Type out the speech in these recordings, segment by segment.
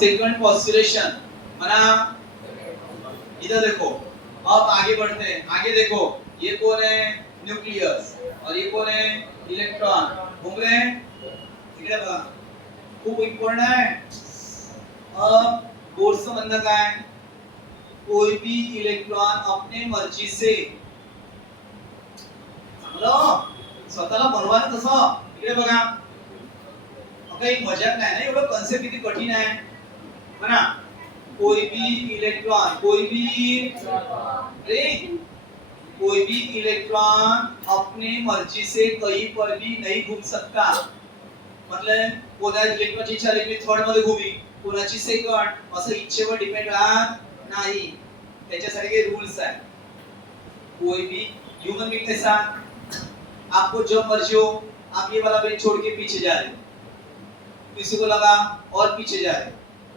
Second पॉस्टुलेशन मना इधर देखो, अब आगे बढ़ते हैं। आगे देखो, ये कौन है? न्यूक्लियस। और ये कौन है? इलेक्ट्रॉन। घूम रहे हैं इकडे बघा, खूप इम्पॉर्टंट आहे। अब बोर्डचं म्हणणं काय? कोई भी इलेक्ट्रॉन अपने मर्जी से, स्वतःला बनवा ना तसं। इकडे बघा, काही मजाक नाही ना, एवढं कन्सेप्ट किती कठीण आहे म्हणा। कोई भी इलेक्ट्रॉन, कोई भी इलेक्ट्रॉन अपने मर्जी से कहीं पर भी नहीं घूम सकता। मतलब कोणा इलेक्ट्रॉनची इच्छा झाली की थर्ड मध्ये घुमी, कोणाची सेकंड, असं इच्छेवर डिपेंड राहत नाही। त्याच्यासाठी काही रूल्स आहे। कोई भी ह्यूमन बीइंग कैसा, आपको जब मर्जी हो आप ये वाला बेंच छोड़ के पीछे जा रहे हो, किसी को लगा और पीछे जा रहे हो,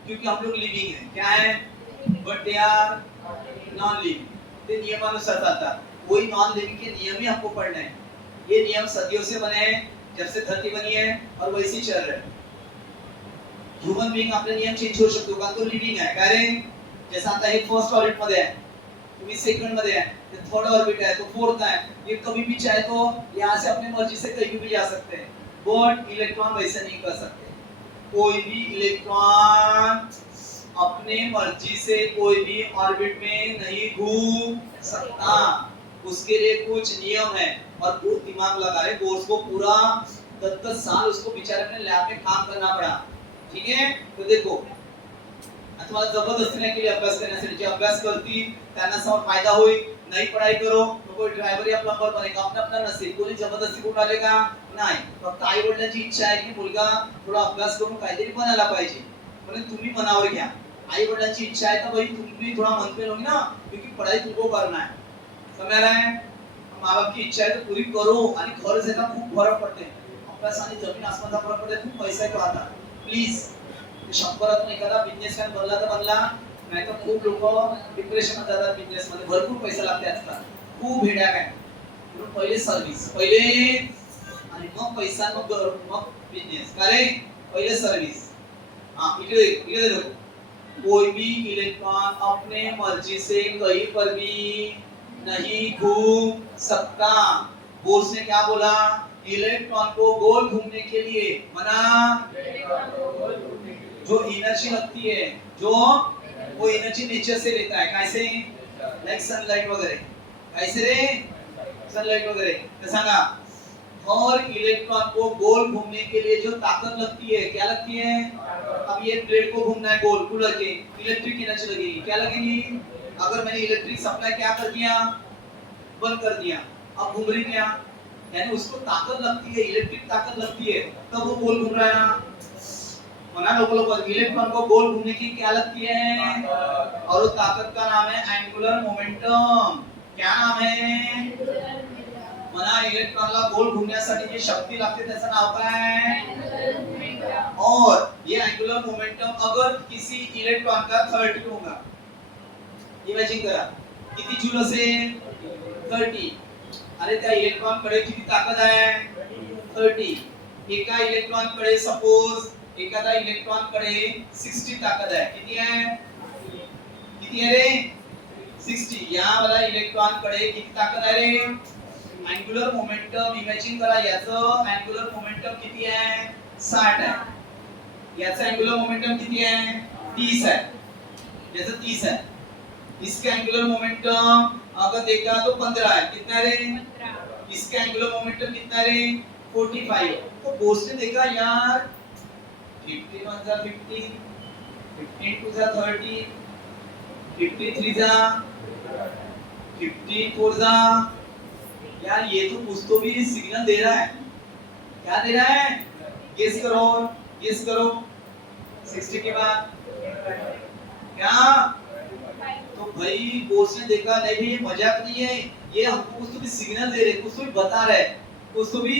क्योंकि हम लोग लिविंग है। क्या है? But they are non living. ते नियमानुसार चालतात। कोई नॉन लिविंग के नियम ही हमको पढ़ना है। ये नियम सदियों से बने हैं, जब से धरती बनी है, और वैसे ही चल रहे हैं। ह्यूमन बीइंग आपले नियम चेंज करू शकतो का? तो लिविंग आहे। काय रे? जैसा आता है फर्स्ट ऑर्बिट मध्ये आहे, तुम्ही सेकंड मध्ये आहे, तो थर्ड ऑर्बिट है, तो फोर्थ है। ये कभी भी चाहे तो यहाँ से अपनी मर्जी से कहीं भी जा सकते हैं, बट इलेक्ट्रॉन वैसे नहीं कर सकते। कोई भी इलेक्ट्रॉन अपने मर्जी से कोई भी ऑर्बिट में नहीं घूम सकता। उसके लिए कुछ नियम है, और वो दिमाग लगा रहे कोर्स को पूरा 10-10 साल उसको बेचारे अपने लैब में काम करना पड़ा। ठीक है, तो देखो तुम्हाला जबरदस्ती नाही केली अभ्यास करण्यासाठी। जे अभ्यास करतील त्यांना समोर फायदा होईल। नाही पढ़ाई करो तो कोई ड्राइवर या प्लम्बर बनेगा, अपना अपना नसीब। कोणी जबरदस्ती करून आले का? नाही। फक्त आई वडिलांची इच्छा आहे की मुलगा थोडा अभ्यास करून काहीतरी बनायला पाहिजे, म्हणून तुम्ही मनावर घ्या। आई वडिलांची इच्छा है तो भाई तुम भी थोड़ा मन पे लोगे ना, क्योंकि पढ़ाई तुमको करना है। समझ रहा है? माँ बाप की इच्छा है तो पूरी करो। आणि खर्च आहे ना, खूप फरक पडते। अभ्यास आणि जमीन आसमानचा फरक पडते। खूप पैसा येतो आता। प्लीज 100 एखादा बिझनेसमॅन बनला तर बनला, नाही तर खूप लोक डिप्रेशन मध्ये जातात। बिझनेस मध्ये भरपूर पैसा लागते आजकाल, खूप हेड्याक आहे। म्हणून पहिले सर्व्हिस, पहिले आणि मग पैसा, मग बिझनेस। का रे? पहिले सर्व्हिस। हां, इकडे इकडे देखो, कोई भी इलेक्ट्रॉन अपने मर्जी से कहीं पर भी नहीं घूम सकता। बोर्स ने क्या बोला? इलेक्ट्रॉन को गोल घूमने के लिए मना, जो एनर्जी लगती है, जो वो एनर्जी नेचर से लेता है। कैसे? लाइक सनलाइट वगैरह। कैसे रे? सनलाइट वगैरह। तो सांगा, और इलेक्ट्रॉन को गोल घूमने के लिए जो ताकत लगती है, क्या लगती है? अब ये प्लेट को घूमना है गोल, कूलर के, इलेक्ट्रिक एनर्जी लगेगी। क्या लगेगी? अगर मैंने इलेक्ट्रिक सप्लाई क्या कर दिया? बंद कर दिया, अब घूम रही क्या? यानी उसको ताकत लगती है, इलेक्ट्रिक ताकत लगती है, तब वो गोल घूम रहा है ना। मना लोग इलेक्ट्रॉन को गोल घूमने की क्या लगती है? और उस ताकत का नाम है एंगुलर मोमेंटम। क्या नाम है? मना इलेक्ट्रॉनला गोल घूमण्यासाठी जी शक्ती लागते त्याचं नाव काय? और ये एंगुलर मोमेंटम अगर किसी इलेक्ट्रॉन का 30 होगा, इमेजिन करा किती जूल असेल? 30। अरे त्या इलेक्ट्रॉन कडे किती ताकद आहे? 30। एका इलेक्ट्रॉन कडे सपोज एखादा इलेक्ट्रॉन कडे 60 ताकद आहे। किती आहे? किती आहे रे? 60। या वाला इलेक्ट्रॉन कडे किती ताकद आहे रे? एंगुलर मोमेंटम इमेजिन करा, याचं एंगुलर मोमेंटम किती आहे? 60 आहे। याचं एंगुलर मोमेंटम किती आहे? 30 आहे। याचं 30 आहे। इसका एंगुलर मोमेंटम अगर देखा तो 15 है। कितना रे? 15। इसका एंगुलर मोमेंटम कितना रे? 45। तो बोस ने देखा यार 51 जा 50, 52 जा 30, 53 जा 54 जा, यार ये तो कुछ तो भी सिग्नल दे रहा है। क्या दे रहा है? गेस करो, गेस करो। 60 के बाद क्या? तो भाई बोस ने देखा नहीं भाई ये मजाक नहीं है, ये हमको कुछ तो भी सिग्नल दे रहे, कुछ तो भी बता रहे, कुछ तो भी।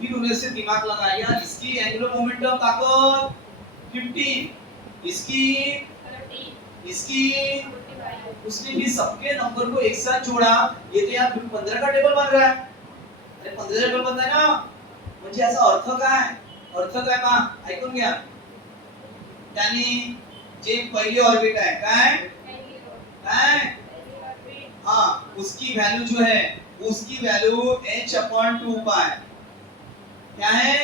फिर उन्हें से दिमाग लगाया, यार इसकी एंगुलर मोमेंटम ताकत 15, इसकी 30, इसकी 45। उसने भी सबके नंबर को एक साथ जोड़ा, ये तो यार 15 का टेबल बन रहा है। अरे 15 टेबल बनता है ना, म्हणजे याचा अर्थ काय? अर्थ काय पहा, ऐकून घ्या। त्याने जे पहिली ऑर्बिट आहे काय काय हाँ उसकी वैल्यू जो है उसकी वैल्यू h/2 क्या है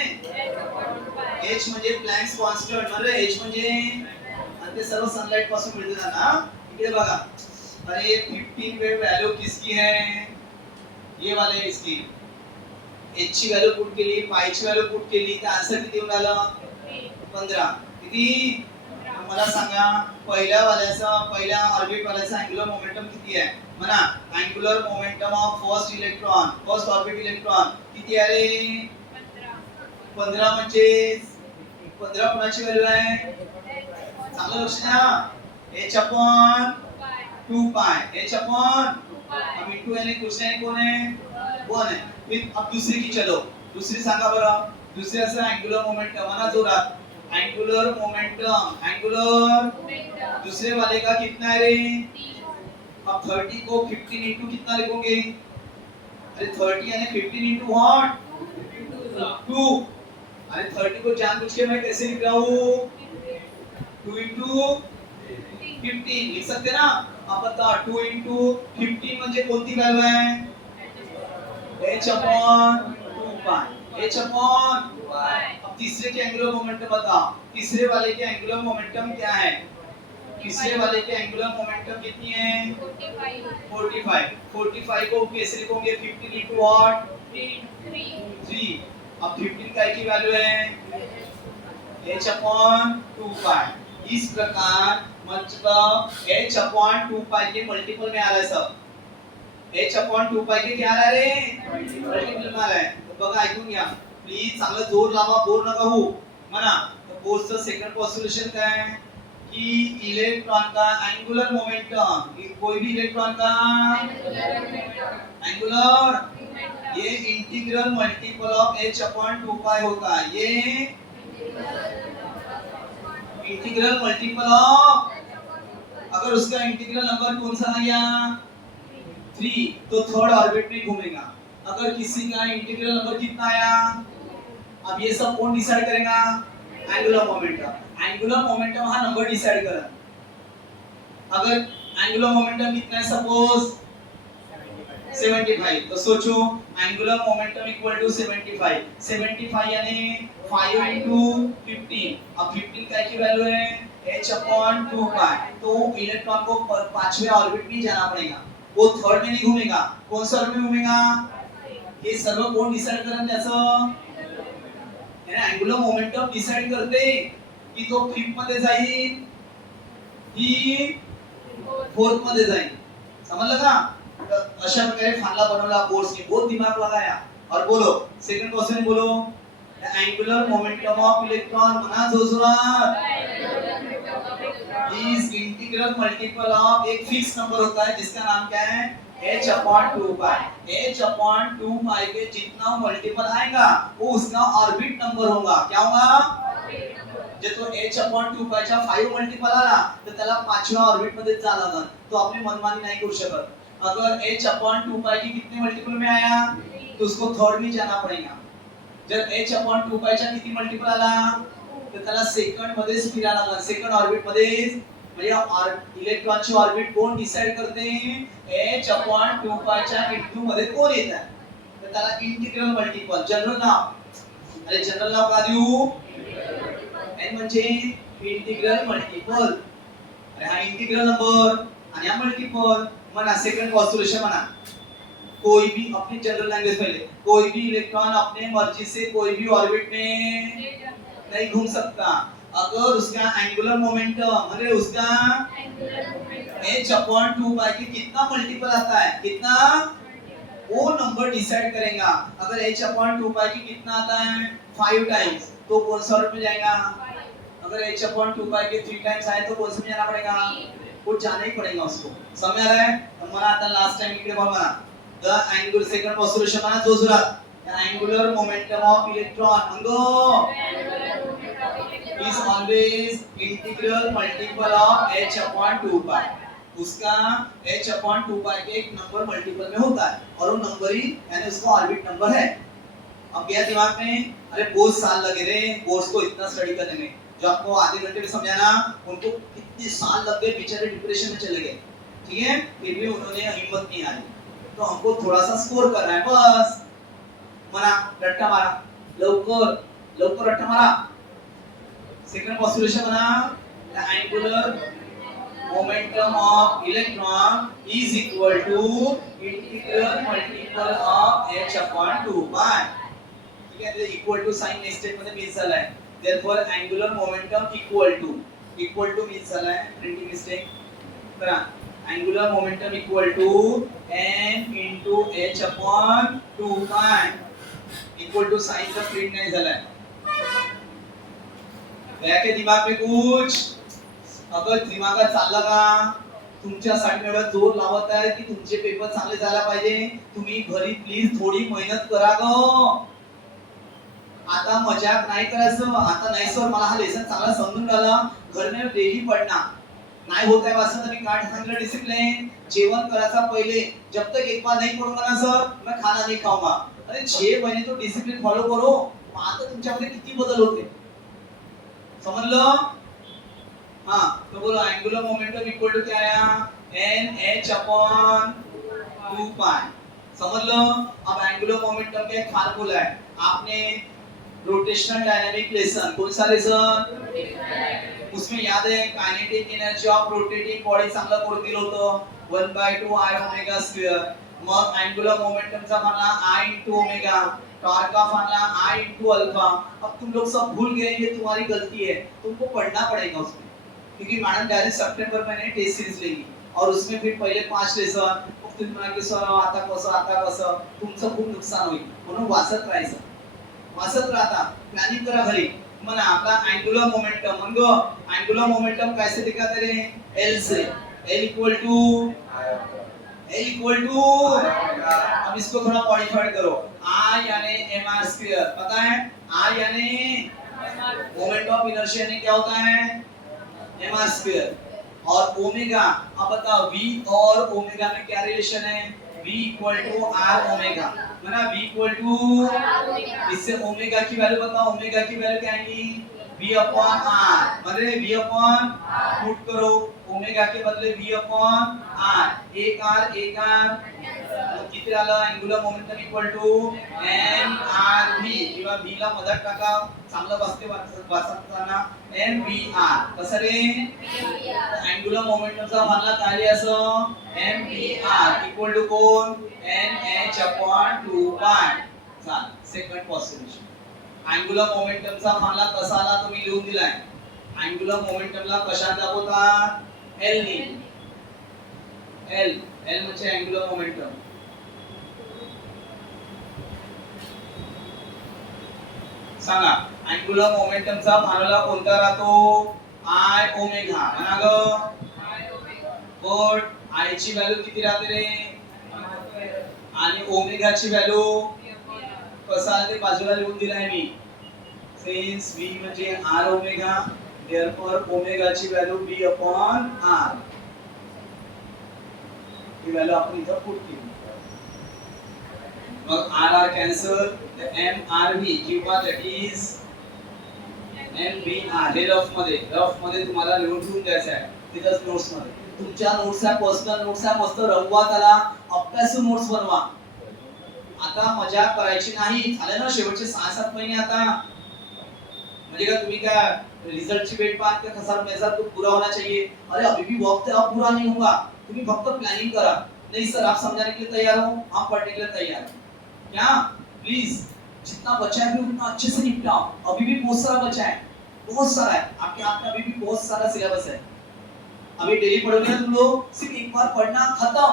h म्हणजे प्लॅंक्स कॉन्स्टंट म्हणजे h म्हणजे आणि ते सर्व सनलाइट पासून मिळते ना इकडे बघा अरे 15 पे वैल्यू किसकी है ये वाले इसकी h ची वैल्यू पुट केली पाई ची वैल्यू पुट केली तर आन्सर किती येऊन आला 15 किती मला सांगा पहिल्या ऑर्बिट वाल्याचा अँग्युलर मोमेंटम किती आहे म्हणा angular momentum of first orbit electron किती आहे रे 15 म्हणजे 15 कोणाची व्हॅल्यू आहे चांगलं लक्ष द्या h/2 अब इंटू यानी क्वेश्चन है कौन है 1 है फिर अब दूसरी की चलो दूसरी सांगा बरं दूसरी असं अँग्युलर मोमेंटम म्हणा जोरात एंगुलर मोमेंटम एंगुलर दूसरे वाले का कितना है रे अब 30 को 15 इंटू कितना लिखोगे अरे 30 यानी 15 इंटू व्हाट 2 अरे 30 को जानबूझ के मैं कैसे लिख रहा हूँ 2 इंटू 15 लिख सकते ना अब बता 2 इंटू 15 म्हणजे कोणती व्हॅल्यू आहे h/2 अब तीसरे के एंगुलर मोमेंटम बताओ तीसरे वाले के एंगुलर मोमेंटम क्या है तीसरे वाले के एंगुलर मोमेंटम कितनी है 45 को कैसे लिखोगे 15 into what 3 अब 15 का की वैल्यू है h/2 इस प्रकार मतलब h/2 के मल्टीपल में आ रहा है सब h/2 के क्या आ रहा है रे मल्टीपल में आ रहा है तो बघा ऐकून घ्या प्लीज चांगलं जोर लावा बोर नका हो म्हणा तर बोरचं सेकंड पोस्टुलेशन काय आहे कि इलेक्ट्रॉन का एंगुलर मोमेंटम कोई भी इलेक्ट्रॉन का एंगुलर ये इंटीग्रल मल्टीपल ऑफ h/2 होता है ये इंटीग्रल मल्टीपल ऑफ अगर उसका इंटीग्रल नंबर कौन सा आया 3 तो थर्ड ऑर्बिट में घूमेगा अगर किसी का इंटीग्रल नंबर कितना आया अब ये सब कौन डिसाइड करेगा एंगुलर मोमेंटम हा नंबर डिसाइड करा अगर एंगुलर मोमेंटम कितना है सपोज 75 तो सोचो एंगुलर मोमेंटम इक्वल टू 75 यानी 5 into 15 अब 15 का की वैल्यू है h/2 तो इलेक्ट्रॉन को पांचवें ऑर्बिट में जाना पड़ेगा वो थर्ड में नहीं घूमेगा कौन सा ऑर्बिट में घूमेगा हे सर्व कोण डिसाइड करेल त्याचं यानी एंगुलर मोमेंटम डिसाइड करते की तो फिफ्थ मध्ये जाईल ही फोर्थ मध्ये जाईल समजलं का अशा प्रकारे फार्मूला बनवला बोर्ड्स ने बहुत दिमाग लगाया और बोलो सेकंड क्वेश्चन बोलो एंगुलर मोमेंटम ऑफ इलेक्ट्रॉन मना जोजुरात इज इंटीग्रल मल्टीपल ऑफ एक फिक्स नंबर होता है जिसका नाम क्या है h/2 h/2 के जितना मल्टीपल आएगा वो उसका ऑर्बिट नंबर होगा क्या होगा जे तो h/2 चा 5 मल्टीपल आला तर त्याला पाचव्या ऑर्बिट मध्ये जायला लागेल तो आपली मनमानी नहीं करू शकत अगर h/2 की कितने मल्टीपल में आया तो उसको थर्ड में जाना पड़ेगा जर h/2 चा किती मल्टीपल आला तर त्याला सेकंड मध्येच फिरायला लागेल सेकंड ऑर्बिट मध्येच म्हणजे इलेक्ट्रॉनची ऑर्बिट कोण डिसाइड करते h/2 च्या इंटू मध्ये कोण येतात तर त्याला इंटिग्रल मल्टीपल जनरल नाव अरे जनरल नाव का देऊ n म्हणजे इंटिग्रल मल्टीपल अरे हा इंटिग्रल नंबर आणि हा मल्टीपल म्हणा सेकंड पोस्टुलेशन म्हणा कोई भी अपनी जनरल लैंग्वेज पहले कोई भी इलेक्ट्रॉन अपने मर्जी से कोई भी ऑर्बिट में नहीं घूम सकता अगर उसका एंगुलर मोमेंटम अरे उसका h/2 की कितना मल्टीपल आता है कितना वो नंबर डिसाइड करेगा अगर h/2 की कितना आता है 5 टाइम्स तो कौन सा ऑर्बिट में जाएगा अगर h/2 के 3 टाइम्स आए तो कौन से में जाना पड़ेगा वो जाना ही पड़ेगा उसको समझ आ रहा है हमारा आता लास्ट टाइम इकडे बघा द एंगुलर सेकंड पोस्टुलेशन म्हणा जोजुरात एंगुलर मोमेंटम ऑफ इलेक्ट्रॉन अंगो is always integral multiple of h/2 उसका h/2 के एक नंबर मल्टीपल में होता है और वो नंबर ही यानी उसका ऑर्बिट नंबर है अब क्या दिमाग में अरे बहुत साल लगे रे कोर्स को इतना स्टडी करने में जो आपको आधे घंटे में समझाना, उनको कितने साल लग गए, बेचारे डिप्रेशन में चले गए, ठीक है, फिर भी उन्होंने हिम्मत नहीं हारी। तो हमको थोड़ा सा स्कोर करना है बस। मना रट्टा मारा, लवकर लवकर रट्टा मारा। सेकंड पॉस्टुलेशन म्हणा, the angular momentum of electron is equal to integral multiple of h upon 2 pi. ठीक आहे, equal to sign next step मध्ये मिस झालाय, therefore angular momentum equal to miss झालाय, प्रिंटिंग मिस्टेक करा। angular momentum equal to n into h upon 2 pi, equal to sign का print नाही झालाय। गया के दिमाग में कुछ? अगर दिमागात चालला का? तुमच्यासाठी एवढा जोर लावत आहे की तुमचे पेपर चांगले झाला पाहिजे, तुम्ही घरी प्लीज थोडी मेहनत करा गं। आता मजाक नाही करायचं, आता नाही सर मला हा लेसन चांगला समजून आला, घर में डेली पढ़ना नाही होत आहे वाचन, मी काय सांगितलं डिसिप्लिन, जेवण करायचा पहिले, जब तक एक बार नहीं पढ़ूंगा ना सर मैं खाना नहीं खाऊंगा। अरे 6 महीने तो डिसिप्लिन फॉलो करो, आता तुमच्यामध्ये किती बदल होते, समजलं? हाँ, तो बोलो एंगुलर मोमेंटम इक्वल टू क्या आया, एन एच अपॉन 2 पाई, समझ लो। अब एंगुलर मोमेंटम का एक फार्मूला है, आपने रोटेशनल डायनामिक लेसन, कौन सा लेसन, उसमें याद है kinetic energy of rotating body चांगला करून दिलं होतं, 1/2 I ओमेगा स्क्वेअर। मग एंगुलर मोमेंटम चा formula I into omega, torque का फॉर्मूला I into अल्फा। अब तुम लोग सब भूल गए, ये तुम्हारी गलती है, तुमको पढ़ना पड़ेगा उसमें, क्योंकि मैडम डायरेक्ट सितंबर में टेस्ट सीरीज लेगी और उसमें फिर पहिले 5 लेसन, मग तुम्ही म्हणाल की सर आता कसं, तुमचं खूप नुकसान होईल, म्हणून वाचत राहायचं, वाचत राहता, प्लॅनिंग करा घरी। म्हणा आपला एंगुलर मोमेंटम, म्हणजे एंगुलर मोमेंटम कैसे दिखाते रे, L से, L इक्वल टू अब इसको थोड़ा मॉडिफाइड करो, I यानी mr स्क्वायर, पता है I यानी मोमेंट ऑफ इनर्शिया यानी क्या होता है, mr स्क्वायर, और ओमेगा, अब बताओ V और ओमेगा में क्या रिलेशन है, V equal to R omega, माना V इक्वल टू, इससे ओमेगा की वैल्यू बताओ, ओमेगा की वैल्यू क्या आएगी, V अपॉन R, मतलब V अपॉन, पुट करो ओमेगा के बदले V अपॉन R, एक R किती आला, angular momentum equal to mrv, किंवा v ला मधात टाका, चांगलं बसते वाचताना, mvr, कसं रे, एंगुलर मोमेंटमचा फॉर्म्युला काय आहे, असं mvr इक्वल टू कोण, nh अपॉन 2 पाय। चाल, सेकंड पॉस्टुलेशन, एंगुलर मोमेंटमचा फॉर्म्युला कसा आला तुम्ही लिहून दिलाय, एंगुलर मोमेंटमला कशात दाखवतात, L नी, L म्हणजे एंगुलर मोमेंटम, सांगा एंगुलर मोमेंटमचा फॉर्म्युला कोणता राहतो, I ओमेगा, म्हणा ग, पण I ची व्हॅल्यू किती राहते रे, आणि ओमेगा ची व्हॅल्यू कसं आलं ते बाजूला लिहून दिलाय मी, सिन्स V म्हणजे R ओमेगा, देयरफॉर ओमेगा ची व्हॅल्यू V अपॉन R, ही व्हॅल्यू आपण इथं पुट केली, मग R कॅन्सल, तर mrv किंवा दॅट इज mvr, हे रफ मध्ये तुम्हाला लिहून ठेवून द्यायचं आहे, तिथंच नोट्स मध्ये, तुमच्या नोट्स आहे, पर्सनल नोट्स आहे, मस्त रंगवा त्याला, अभ्यासू नोट्स बनवा, आता मजा करायची नाही, झाले ना शेवटचे 6-7 महिने आता, म्हणजे का तुम्ही क्या रिजल्ट की वेट पाहत का सर मेरा तो पूरा होना चाहिए, अरे अभी भी वक्त है, अब पूरा नहीं होगा, तुम्ही फक्त प्लानिंग करा, नहीं सर आप समझाने के लिए तैयार हो, हम पढ़ने के लिए तैयार हैं, क्या प्लीज जितना बचा है उतना अच्छे से निपटाओ, अभी भी बहुत सारा बचा है, बहुत सारा है आपके हाथ में, अभी भी बहुत सारा सिलेबस है, अभी डेली पढ़ोगे ना तुम लोग, सिर्फ एक बार पढ़ना खत्म,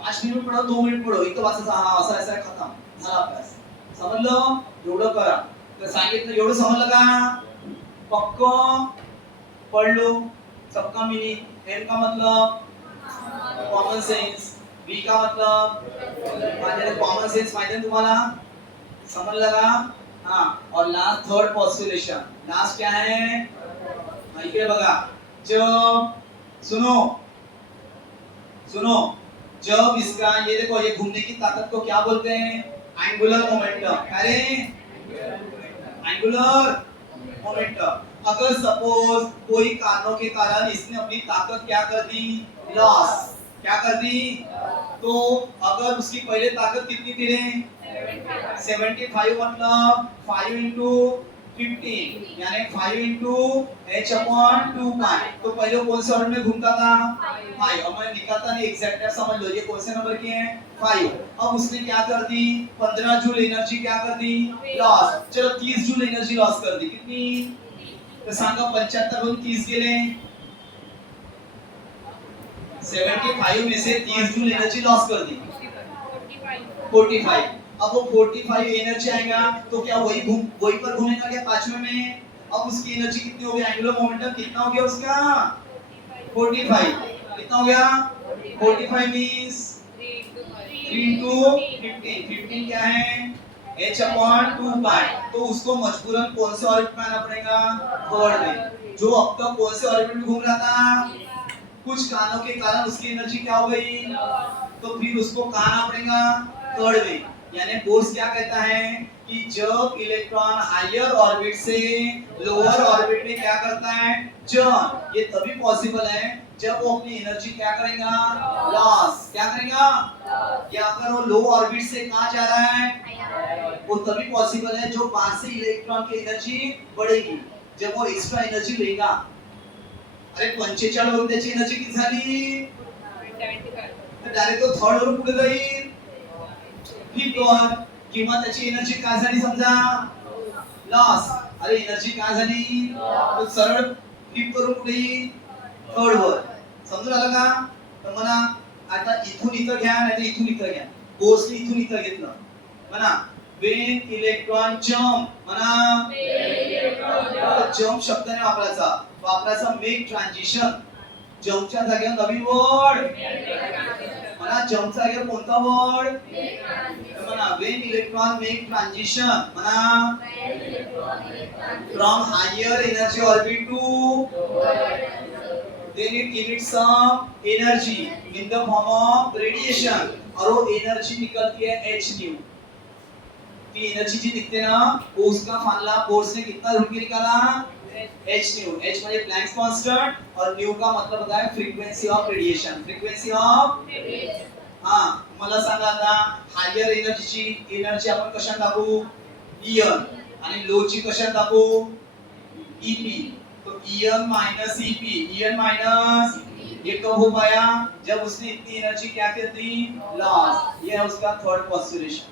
5 मिनिट पढ़ो 2 मिनिट पढ़ो, इथं वाचायचं, हा असं खत्म झाला अभ्यास, समजलं, एवढं करा, तर सांगितलं एवढं समजलं का, पक्क पढ़ लो, सबका मीनिंग, M का मतलब कॉमन सेंस, V का मतलब माझ्याकडे कॉमन सेंस माहिती है तुम्हाला, समझ लगा, हाँ, और लास्ट थर्ड पॉस्टुलेशन, लास्ट क्या है, इकडे बघा, जब सुनो जब इसका, ये देखो ये घूमने की ताकत को क्या बोलते हैं, एंगुलर मोमेंटम, अरे एंगुलर मोमेंटम, अगर सपोज कोई कारणों के कारण इसने अपनी ताकत क्या कर दी, लॉस, क्या कर दी, तो अगर उसकी पहले ताकत कितनी थी रे, 75, मतलब 5 into 15 यानी 5 into h upon 2 पाई। तो पहले कौन से ऑर्डर में घूमता था, 5। अब मैं निकालता नहीं, एग्जैक्ट समझ लो ये कौन से नंबर के हैं, 5। अब उसने क्या कर दी, 15 जूल एनर्जी क्या कर दी, लॉस। चलो 30 जूल एनर्जी लॉस कर दी, कितनी, तो सांगा 75 वरून 30 गेले, 75 में से 30 जूल एनर्जी लॉस कर दी, 45। अब वो 45 एनर्जी आएगा तो क्या वही पर घूमेगा क्या पांचवे में। अब उसकी एनर्जी कितनी हो गई, एंगुलर मोमेंटम कितना हो गया उसका, 45। कितना हो गया, 45 मींस 3 into 15। 15 क्या है, h upon 2 पाई। तो उसको मजबूरन कौन से ऑर्बिट में आना पड़ेगा, थर्ड में। जो अब तक कौन से ऑर्बिट में घूम रहा था, कुछ कारणों के कारण उसकी एनर्जी क्या हो गई, तो फिर उसको कहाँ आना पड़ेगा, थर्ड में। यानी बोर्स क्या कहता है कि जब इलेक्ट्रॉन हायर ऑर्बिट से लोअर ऑर्बिट में क्या करता है, जंप, ये तभी पॉसिबल है जब वो अपनी एनर्जी क्या करेगा, लॉस, क्या करेगा, या अगर वो लो ऑर्बिट से कहाँ जा रहा है, वो तभी पॉसिबल है जो बाहर से इलेक्ट्रॉन की एनर्जी बढ़ेगी, जब वो एक्स्ट्रा एनर्जी लेगा। अरे 45 वरून त्याची एनर्जी किती झाली, तर डायरेक्ट तो थर्ड वरून कुठे जाईल, फिफ्थ वर, किंवा त्याची एनर्जी काय झाली समजा, लॉस। अरे एनर्जी काय झाली, तो सरळ फ्लिप करून कुठे येईल, थर्ड वर। समजून आलं का, तर म्हणा आता इथून इथं घ्या नाही तर इथून इथं घ्या, बोर्सने इथून इथं घेतलं म्हणा, when electron jump म्हणा, जंप शब्द नाही वापरायचा मेक ट्रान्झिशन। जंपच्या जागेवर नवीन वर्ड म्हणा, जंपच्या जागेवर कोणता वर्ड म्हणा, when electron make transition म्हणा, from higher energy orbit to, then it emits some energy in the form of radiation, और वो एनर्जी निकलती है h nu। की एनर्जी जी दिखते ना, वो उसका फार्मूला बोर्स ने कितना ढूंढ के निकाला, h nu। h म्हणजे प्लैंक्स कांस्टेंट और nu का मतलब होता है frequency of radiation, frequency of radiation. हां, मला सांगा आता हायर एनर्जीची एनर्जी आपण कशात दाखवू, En, आणि लो ची कशात दाखवू, Ep। तो En minus Ep, En minus, ये कब हो पाया, जब उसने इतनी एनर्जी क्या कर दी, लॉस। ये है उसका थर्ड पोस्टुलेशन।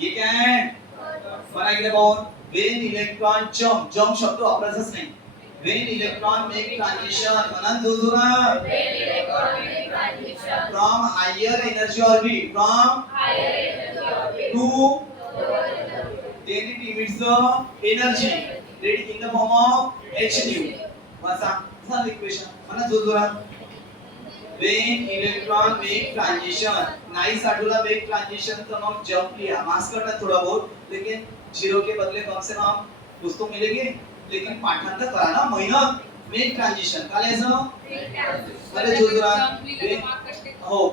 ये क्या है, बना इकडे पाहून, when electron jump शब्द वापरायचाच नाही, when electron make transition म्हणा जोरात, when electron make transition from higher energy orbit, from higher energy orbit to, then it emits the energy in the form of h nu। वाचा झालं equation म्हणा जोरात, when electron make transition, nice आठवला make transition तो हम jump लिया, mask करना थोड़ा बहुत, लेकिन जीरो के बदले कम से कम कुछ तो मिलेंगे, लेकिन पाठांतर करा ना, मेहनत make transition काले ऐसा, अरे जोरात, हो